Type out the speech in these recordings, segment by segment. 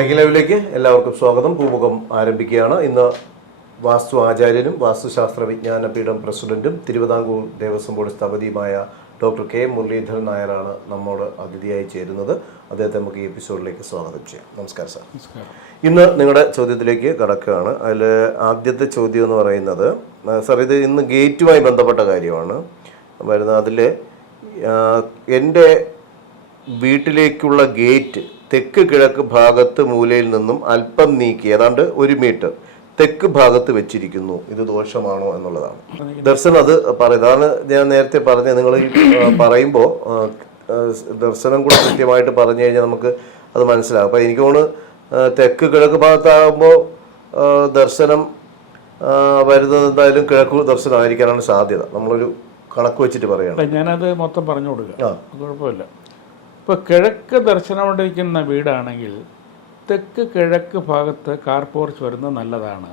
Like ലൈവിലേക്ക് എല്ലാവർക്കും സ്വാഗതം. പൂമുഖം ആരംഭിക്കുകയാണ്. ഇന്ന് വാസ്തു ആചാര്യനും വാസ്തുശാസ്ത്ര വിജ്ഞാന പീഠം പ്രസിഡന്റും തിരുവിതാംകൂർ ദേവസ്വം ബോർഡ് സ്ഥപതിയുമായ ഡോക്ടർ കെ മുരളീധരൻ നായരാണ് നമ്മോട് അതിഥിയായി ചേരുന്നത്. അദ്ദേഹത്തെ നമുക്ക് ഈ എപ്പിസോഡിലേക്ക് സ്വാഗതം ചെയ്യാം. നമസ്കാരം സാർ. ഇന്ന് നിങ്ങളുടെ ചോദ്യത്തിലേക്ക് കടക്കുകയാണ്. അതിൽ ആദ്യത്തെ ചോദ്യം എന്ന് പറയുന്നത്, സാർ ഇത് ഇന്ന് ഗേറ്റുമായി ബന്ധപ്പെട്ട കാര്യമാണ് വരുന്നത്. അതിൽ എൻ്റെ വീട്ടിലേക്കുള്ള ഗേറ്റ് തെക്ക് കിഴക്ക് ഭാഗത്ത് മൂലയിൽ നിന്നും അല്പം നീക്കി ഏതാണ്ട് 1 മീറ്റർ തെക്ക് ഭാഗത്ത് വെച്ചിരിക്കുന്നു, ഇത് ദോഷമാണോ എന്നുള്ളതാണ്. ദർശനം അത് പറയുന്നതാണ്. ഞാൻ നേരത്തെ പറഞ്ഞ നിങ്ങൾ പറയുമ്പോൾ ദർശനം കൂടെ കൃത്യമായിട്ട് പറഞ്ഞു കഴിഞ്ഞാൽ നമുക്ക് അത് മനസ്സിലാകും. അപ്പം എനിക്ക് തോന്നുന്നു തെക്ക് കിഴക്ക് ഭാഗത്താകുമ്പോൾ ദർശനം വരുന്നത് എന്തായാലും കിഴക്ക് ദർശനമായിരിക്കാനാണ് സാധ്യത. നമ്മളൊരു കണക്ക് വെച്ചിട്ട് പറയുകയാണ്. ഞാനത് മൊത്തം പറഞ്ഞു കൊടുക്കുക, കുഴപ്പമില്ല. ഇപ്പോൾ കിഴക്ക് ദർശനം കൊണ്ടിരിക്കുന്ന വീടാണെങ്കിൽ തെക്ക് കിഴക്ക് ഭാഗത്ത് കാർ പോർച്ച് വരുന്നത് നല്ലതാണ്.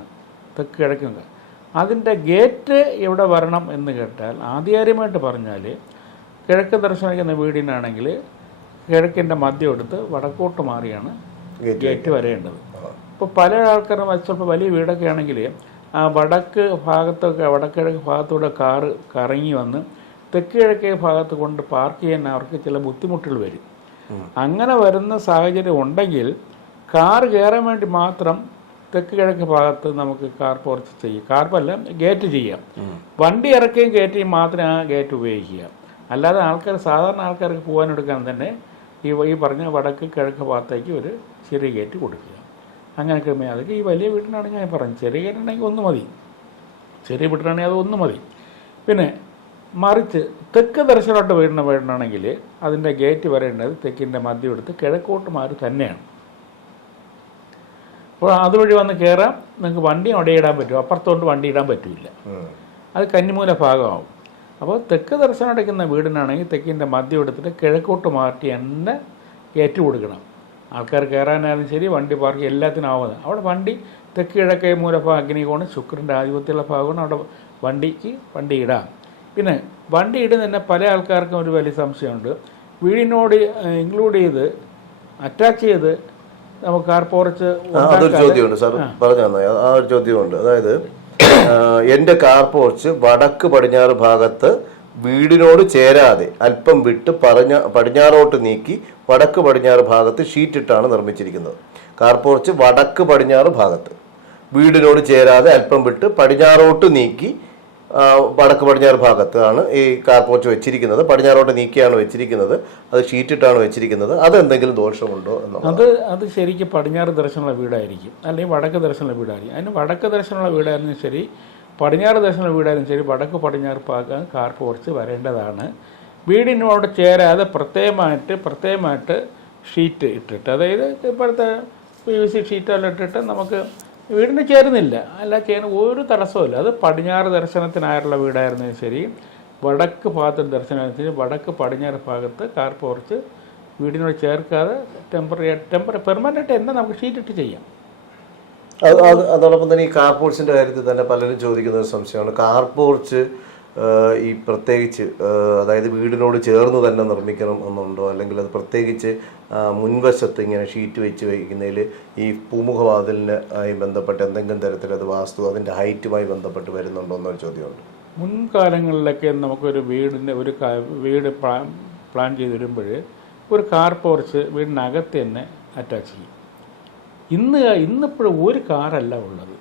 തെക്ക് കിഴക്ക് അതിൻ്റെ ഗേറ്റ് എവിടെ വരണം എന്ന് കേട്ടാൽ ആധികാരികമായിട്ട് പറഞ്ഞാൽ കിഴക്ക് ദർശനിക്കുന്ന വീടിനാണെങ്കിൽ കിഴക്കിൻ്റെ മധ്യം എടുത്ത് വടക്കോട്ട് മാറിയാണ് ഗേറ്റ് വരേണ്ടത്. ഇപ്പോൾ പല ആൾക്കാരും ചിലപ്പോൾ വലിയ വീടൊക്കെ ആണെങ്കിൽ ആ വടക്ക് വടക്കിഴക്ക് ഭാഗത്തൂടെ കാറ് കറങ്ങി വന്ന് തെക്ക് കിഴക്കേ ഭാഗത്ത് കൊണ്ട് പാർക്ക് ചെയ്യാൻ അവർക്ക് ചില ബുദ്ധിമുട്ടുകൾ വരും. അങ്ങനെ വരുന്ന സാഹചര്യം ഉണ്ടെങ്കിൽ കാർ കയറാൻ വേണ്ടി മാത്രം തെക്ക് കിഴക്ക് ഭാഗത്ത് നമുക്ക് കാർ പോർച്ച് ചെയ്യാം, കാർപ്പല്ല ഗേറ്റ് ചെയ്യാം. വണ്ടി ഇറക്കുകയും കയറ്റുകയും മാത്രമേ ആ ഗേറ്റ് ഉപയോഗിക്കുക. അല്ലാതെ സാധാരണ ആൾക്കാർക്ക് പോകാനെടുക്കാൻ തന്നെ ഈ പറഞ്ഞ വടക്ക് കിഴക്ക് ഭാഗത്തേക്ക് ഒരു ചെറിയ ഗേറ്റ് കൊടുക്കുക. അങ്ങനെ ക്രമേ അതൊക്കെ ഈ വലിയ വീട്ടിനാണെങ്കിൽ ഞാൻ പറഞ്ഞു, ചെറിയ ഗേറ്റുണ്ടെങ്കിൽ 1 മതി. ചെറിയ വീട്ടിനാണെങ്കിൽ അത് 1 മതി. പിന്നെ മറിച്ച് തെക്ക് ദർശനമായിട്ട് വീടിനാണെങ്കിൽ അതിൻ്റെ ഗേറ്റ് വരേണ്ടത് തെക്കിൻ്റെ മധ്യം എടുത്ത് കിഴക്കോട്ട് മാറി തന്നെയാണ്. അപ്പോൾ അതുവഴി വന്ന് കയറാം, നിങ്ങൾക്ക് വണ്ടി അവിടെ ഇടാൻ പറ്റും, അപ്പുറത്തോട്ട് വണ്ടി ഇടാൻ പറ്റില്ല, അത് കന്നിമൂല ഭാഗമാവും. അപ്പോൾ തെക്ക് ദർശനം അടയ്ക്കുന്ന വീടിനാണെങ്കിൽ തെക്കിൻ്റെ മധ്യം എടുത്തിട്ട് കിഴക്കോട്ട് മാറ്റി തന്നെ ഗേറ്റ് കൊടുക്കണം. ആൾക്കാർ കയറാനായാലും ശരി, വണ്ടി പാർക്ക് എല്ലാത്തിനും ആവുന്നത് അവിടെ വണ്ടി തെക്ക് കിഴക്കേ മൂലഭാഗം അഗ്നികോണ് ശുക്രൻ്റെ ആധിപത്യമുള്ള ഭാഗമാണ്, അവിടെ വണ്ടി ഇടാം. പിന്നെ വണ്ടി ഇടുന്ന തന്നെ പല ആൾക്കാർക്കും ഒരു വലിയ സംശയമുണ്ട്, വീടിനോട് ഇൻക്ലൂഡ് ചെയ്ത് അറ്റാച്ച് ചെയ്ത് നമുക്ക് കാർ പോർച്ച്. അതൊരു ചോദ്യമുണ്ട് സാർ, പറഞ്ഞു ആ ഒരു ചോദ്യമുണ്ട്. അതായത് എൻ്റെ കാർ പോർച്ച് വടക്ക് പടിഞ്ഞാറ് ഭാഗത്ത് വീടിനോട് ചേരാതെ അല്പം വിട്ട് പടിഞ്ഞാറോട്ട് നീക്കി വടക്ക് പടിഞ്ഞാറ് ഭാഗത്ത് ഷീറ്റിട്ടാണ് നിർമ്മിച്ചിരിക്കുന്നത്. കാർ പോർച്ച് വടക്ക് പടിഞ്ഞാറ് ഭാഗത്ത് വീടിനോട് ചേരാതെ അല്പം വിട്ട് പടിഞ്ഞാറോട്ട് നീക്കി വടക്ക് പടിഞ്ഞാറ് ഭാഗത്താണ് ഈ കാർ പോർച്ച് വെച്ചിരിക്കുന്നത്. പടിഞ്ഞാറോട്ട് നീക്കിയാണ് വെച്ചിരിക്കുന്നത്, അത് ഷീറ്റിട്ടാണ് വെച്ചിരിക്കുന്നത്. അതെന്തെങ്കിലും ദോഷമുണ്ടോ എന്നുള്ളത്? അത് ശരിക്കും പടിഞ്ഞാറ് ദർശനമുള്ള വീടായിരിക്കും, അല്ലെങ്കിൽ വടക്ക് ദർശനമുള്ള വീടായിരിക്കും. അതിന് വടക്ക് ദർശനമുള്ള വീടായിരുന്നു ശരി, പടിഞ്ഞാറ് ദർശനമുള്ള വീടായിരുന്നു ശരി, വടക്ക് പടിഞ്ഞാറ് ഭാഗം കാർ പോർച്ച് വരേണ്ടതാണ്. വീടിനോട് ചേരാതെ പ്രത്യേകമായിട്ട് ഷീറ്റ് ഇട്ടിട്ട്, അതായത് ഇപ്പോഴത്തെ PVC ഷീറ്റെല്ലാം ഇട്ടിട്ട് നമുക്ക് വീടിന് ചേരുന്നില്ല, ചെയ്യുന്ന ഒരു തടസ്സമില്ല. അത് പടിഞ്ഞാറ് ദർശനത്തിനായുള്ള വീടായിരുന്നു ശരി, വടക്ക് ഭാഗത്തിന് ദർശനത്തിന് വടക്ക് പടിഞ്ഞാറ് ഭാഗത്ത് കാർ പോർച്ച് വീടിനോട് ചേർക്കാതെ പെർമനൻ്റ് തന്നെ നമുക്ക് ഷീറ്റിട്ട് ചെയ്യാം. അതോടൊപ്പം തന്നെ ഈ കാർ പോർച്ചിൻ്റെ കാര്യത്തിൽ തന്നെ പലരും ചോദിക്കുന്ന ഒരു സംശയമാണ്, കാർ പോർച്ച് ഈ പ്രത്യേകിച്ച് അതായത് വീടിനോട് ചേർന്ന് തന്നെ നിർമ്മിക്കണം എന്നുണ്ടോ, അല്ലെങ്കിൽ അത് പ്രത്യേകിച്ച് മുൻവശത്ത് ഇങ്ങനെ ഷീറ്റ് വെച്ച് വയ്ക്കുന്നതിൽ ഈ പൂമുഖവാതിലിന് ആയി ബന്ധപ്പെട്ട് എന്തെങ്കിലും തരത്തിൽ അത് വാസ്തു അതിൻ്റെ ഹൈറ്റുമായി ബന്ധപ്പെട്ട് വരുന്നുണ്ടോ എന്നൊരു ചോദ്യമുണ്ട്. മുൻകാലങ്ങളിലൊക്കെ നമുക്കൊരു വീട് പ്ലാൻ ചെയ്ത് വരുമ്പോൾ ഒരു കാർ പോർച്ച് വീടിനകത്ത് തന്നെ അറ്റാച്ച് ചെയ്യും. ഇന്നിപ്പോഴും ഒരു കാറല്ല ഉള്ളത്,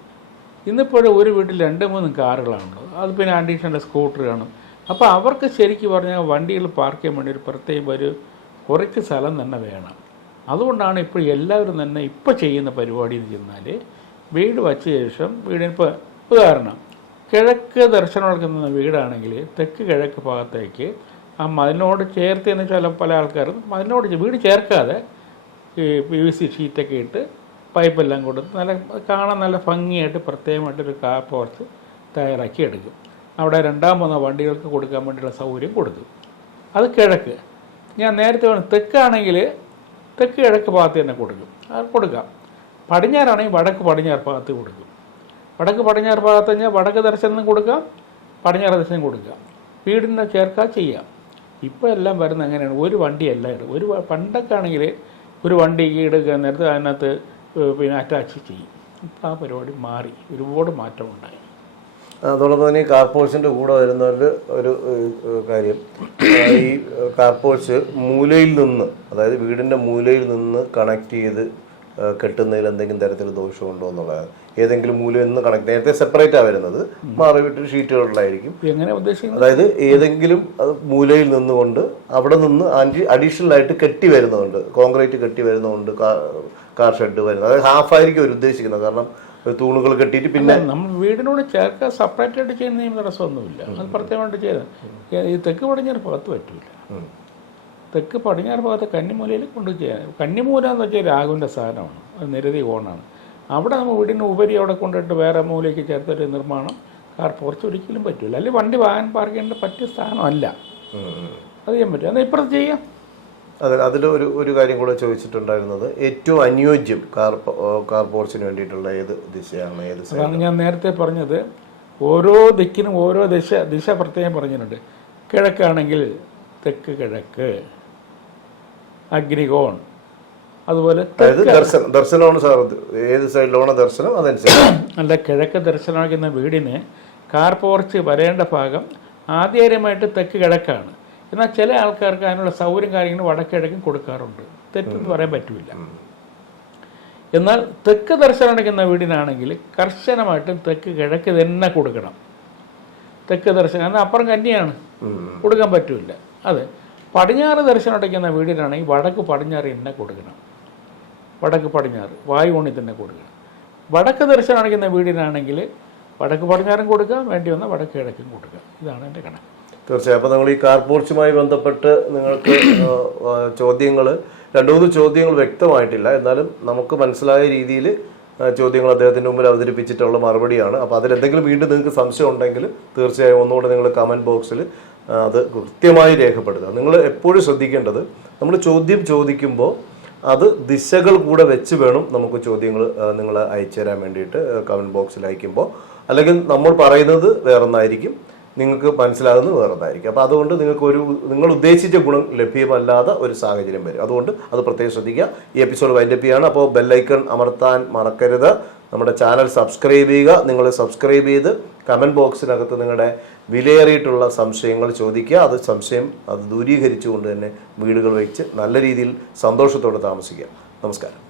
ഇന്നിപ്പോഴും ഒരു വീട്ടിൽ 2-3 കാറുകളാണുള്ളത്. അത് പിന്നെ അഡീഷണൽ സ്കൂട്ടർ കാണും. അപ്പോൾ അവർക്ക് ശരിക്കും പറഞ്ഞാൽ വണ്ടികൾ പാർക്ക് ചെയ്യാൻ വേണ്ടി ഒരു കുറച്ച് സ്ഥലം തന്നെ വേണം. അതുകൊണ്ടാണ് ഇപ്പോൾ എല്ലാവരും തന്നെ ഇപ്പോൾ ചെയ്യുന്ന പരിപാടി എന്ന് ചെന്നാൽ വീട് വച്ച ശേഷം വീടിനിപ്പോൾ ഉദാഹരണം കിഴക്ക് ദർശനം നടക്കുന്ന വീടാണെങ്കിൽ തെക്ക് കിഴക്ക് ഭാഗത്തേക്ക് ആ മതിലിനോട് ചേർത്ത് എന്ന് വെച്ചാൽ പല ആൾക്കാരും മതിലിനോട് വീട് ചേർക്കാതെ ഈ PVC ഷീറ്റൊക്കെ ഇട്ട് പൈപ്പെല്ലാം കൊടുത്ത് കാണാൻ നല്ല ഭംഗിയായിട്ട് പ്രത്യേകമായിട്ടൊരു കാർ പോർച്ച് തയ്യാറാക്കി എടുക്കും. അവിടെ 2-3 വണ്ടികൾക്ക് കൊടുക്കാൻ വേണ്ടിയുള്ള സൗകര്യം കൊടുക്കും. അത് കിഴക്ക്. ഞാൻ നേരത്തെ തെക്കാണെങ്കിൽ തെക്ക് കിഴക്ക് ഭാഗത്ത് തന്നെ കൊടുക്കാം. പടിഞ്ഞാറാണെങ്കിൽ വടക്ക് പടിഞ്ഞാറ് ഭാഗത്ത് കൊടുക്കും. വടക്ക് പടിഞ്ഞാറ് ഭാഗത്ത് കഴിഞ്ഞാൽ വടക്ക് ദർശനം കൊടുക്കാം, പടിഞ്ഞാറ് ദർശനം കൊടുക്കാം, വീടിനെ ചേർക്കാൻ ചെയ്യാം. ഇപ്പോൾ എല്ലാം വരുന്നത് അങ്ങനെയാണ്, ഒരു വണ്ടിയല്ല. പണ്ടൊക്കെ ആണെങ്കിൽ ഒരു വണ്ടി എടുക്കാൻ നേരത്ത് അതിനകത്ത് പിന്നെ അറ്റാച്ച് ചെയ്യും. അപ്പോൾ ആ പരിപാടി മാറി, ഒരുപാട് മാറ്റമുണ്ടായി. അതോടൊപ്പം തന്നെ ഈ കാർപോർച്ചിൻ്റെ കൂടെ വരുന്നവരുടെ ഒരു കാര്യം, ഈ കാർപോർച്ച് മൂലയിൽ നിന്ന്, അതായത് വീടിൻ്റെ മൂലയിൽ നിന്ന് കണക്ട് ചെയ്ത് കെട്ടുന്നതിൽ എന്തെങ്കിലും തരത്തിൽ ദോഷമുണ്ടോ എന്നുള്ളതാണ്. ഏതെങ്കിലും മൂലയിൽ നിന്ന് കണക്ട്, നേരത്തെ സെപ്പറേറ്റാണ് വരുന്നത്, മാറി വിട്ട് ഷീറ്റുകളിലായിരിക്കും. എങ്ങനെ ഉദ്ദേശിക്കുന്നത്? അതായത് ഏതെങ്കിലും മൂലയിൽ നിന്നുകൊണ്ട് അവിടെ നിന്ന് അഡീഷണൽ ആയിട്ട് കെട്ടി വരുന്നുണ്ട്, കോൺക്രീറ്റ് കെട്ടി വരുന്നുണ്ട്, കാർ ഷെഡ് വരുന്നത്. അതായത് ഹാഫായിരിക്കും അവർ ഉദ്ദേശിക്കുന്നത്. കാരണം തൂണുകൾ കെട്ടിയിട്ട് പിന്നെ നമ്മൾ വീടിനോട് ചേർക്കാൻ സെപ്പറേറ്റ് ആയിട്ട് ചെയ്യുന്നതിന് തടസ്സമൊന്നുമില്ല. അത് പ്രത്യേകമായിട്ട് ചെയ്താൽ ഈ തെക്ക് പടിഞ്ഞാറ് ഭാഗത്ത് പറ്റില്ല. തെക്ക് പടിഞ്ഞാറ് ഭാഗത്ത് കന്നിമൂലയിൽ കൊണ്ട് ചെയ്യാൻ. കന്നിമൂല എന്ന് വെച്ചാൽ രാഹുവിൻ്റെ സാധനമാണ്, അത് നിരവധി കോണാണ്. അവിടെ നമ്മൾ വീടിന് ഉപരി അവിടെ കൊണ്ടിട്ട് വേറെ മൂലയ്ക്ക് ചേർത്തൊരു നിർമ്മാണം കാർ പോർച്ച് ഒരിക്കലും പറ്റില്ല. അല്ലെങ്കിൽ വണ്ടി വാഹനം പാർക്ക് ചെയ്യേണ്ട പറ്റിയ സ്ഥാനമല്ല, അത് ചെയ്യാൻ പറ്റും. അത് ഇപ്പുറത്ത് ചെയ്യാം. അതിൽ ഒരു കാര്യം കൂടെ ചോദിച്ചിട്ടുണ്ടായിരുന്നത്, ഏറ്റവും അനുയോജ്യം കാർ പോർച്ചിന് വേണ്ടിയിട്ടുള്ള ഏത് ദിശയാണ്, ഏത് സൈഡ്? അതാണ് ഞാൻ നേരത്തെ പറഞ്ഞത്. ഓരോ ദിക്കിനും ഓരോ ദിശ പ്രത്യേകം പറഞ്ഞിട്ടുണ്ട്. കിഴക്കാണെങ്കിൽ തെക്ക് കിഴക്ക്, അഗ്നികോൺ, അതുപോലെ ദർശനമാണ് സാർ, ഏത് സൈഡിലാണ് ദർശനം അതനുസരിച്ച്. അല്ല, കിഴക്ക് ദർശനമാക്കുന്ന വീടിന് കാർ പോർച്ച് വരേണ്ട ഭാഗം ആദ്യമായിട്ട് തെക്ക് കിഴക്കാണ്. എന്നാൽ ചില ആൾക്കാർക്ക് അതിനുള്ള സൗകര്യം കാര്യങ്ങൾ വടക്കിഴക്കും കൊടുക്കാറുണ്ട്, തെറ്റെന്ന് പറയാൻ പറ്റില്ല. എന്നാൽ തെക്ക് ദർശനം അടയ്ക്കുന്ന വീടിനാണെങ്കിൽ കർശനമായിട്ടും തെക്ക് കിഴക്ക് തന്നെ കൊടുക്കണം. തെക്ക് ദർശനം, എന്നാൽ അപ്പുറം കന്നിയാണ്, കൊടുക്കാൻ പറ്റില്ല. അതെ, പടിഞ്ഞാറ് ദർശനം അടയ്ക്കുന്ന വീടിനാണെങ്കിൽ വടക്ക് പടിഞ്ഞാറ് തന്നെ കൊടുക്കണം. വടക്ക് പടിഞ്ഞാറ് വായുകോണിൽ തന്നെ കൊടുക്കണം. വടക്ക് ദർശനം അടയ്ക്കുന്ന വീടിനാണെങ്കിൽ വടക്ക് പടിഞ്ഞാറും കൊടുക്കാം, വേണ്ടി വന്നാൽ വടക്ക് കിഴക്കും കൊടുക്കാം. ഇതാണ് എൻ്റെ കണക്ക്. തീർച്ചയായും. അപ്പോൾ നമ്മൾ ഈ കാർ പോർച്ചുമായി ബന്ധപ്പെട്ട് നിങ്ങൾക്ക് ചോദ്യങ്ങൾ, 2-3 ചോദ്യങ്ങൾ വ്യക്തമായിട്ടില്ല, എന്നാലും നമുക്ക് മനസ്സിലായ രീതിയിൽ ചോദ്യങ്ങൾ അദ്ദേഹത്തിൻ്റെ മുമ്പിൽ അവതരിപ്പിച്ചിട്ടുള്ള മറുപടിയാണ്. അപ്പോൾ അതിലെന്തെങ്കിലും വീണ്ടും നിങ്ങൾക്ക് സംശയം ഉണ്ടെങ്കിൽ തീർച്ചയായും ഒന്നുകൂടെ നിങ്ങൾ കമൻറ്റ് ബോക്സിൽ അത് കൃത്യമായി രേഖപ്പെടുത്തുക. നിങ്ങൾ എപ്പോഴും ശ്രദ്ധിക്കേണ്ടത്, നമ്മൾ ചോദ്യം ചോദിക്കുമ്പോൾ അത് ദിശകൾ കൂടെ വെച്ച് വേണം നമുക്ക് ചോദ്യങ്ങൾ നിങ്ങൾ അയച്ചു തരാൻ വേണ്ടിയിട്ട് കമൻറ്റ് ബോക്സിൽ അയക്കുമ്പോൾ. അല്ലെങ്കിൽ നമ്മൾ പറയുന്നത് വേറൊന്നായിരിക്കും, നിങ്ങൾക്ക് മനസ്സിലാകുന്നത് വേറൊന്നായിരിക്കും. അപ്പോൾ അതുകൊണ്ട് നിങ്ങൾ ഉദ്ദേശിച്ച ഗുണം ലഭ്യമല്ലാത്ത ഒരു സാഹചര്യം വരും. അതുകൊണ്ട് അത് പ്രത്യേകം ശ്രദ്ധിക്കുക. ഈ എപ്പിസോഡ് വൈൻഡപ്പ് ചെയ്യാണ്. അപ്പോൾ ബെല്ലൈക്കൺ അമർത്താൻ മറക്കരുത്. നമ്മുടെ ചാനൽ സബ്സ്ക്രൈബ് ചെയ്യുക. നിങ്ങൾ സബ്സ്ക്രൈബ് ചെയ്ത് കമൻറ്റ് ബോക്സിനകത്ത് നിങ്ങളുടെ വിലയേറിയിട്ടുള്ള സംശയങ്ങൾ ചോദിക്കുക. അത് ദൂരീകരിച്ചുകൊണ്ട് തന്നെ വീടുകൾ വെച്ച് നല്ല രീതിയിൽ സന്തോഷത്തോടെ താമസിക്കുക. നമസ്കാരം.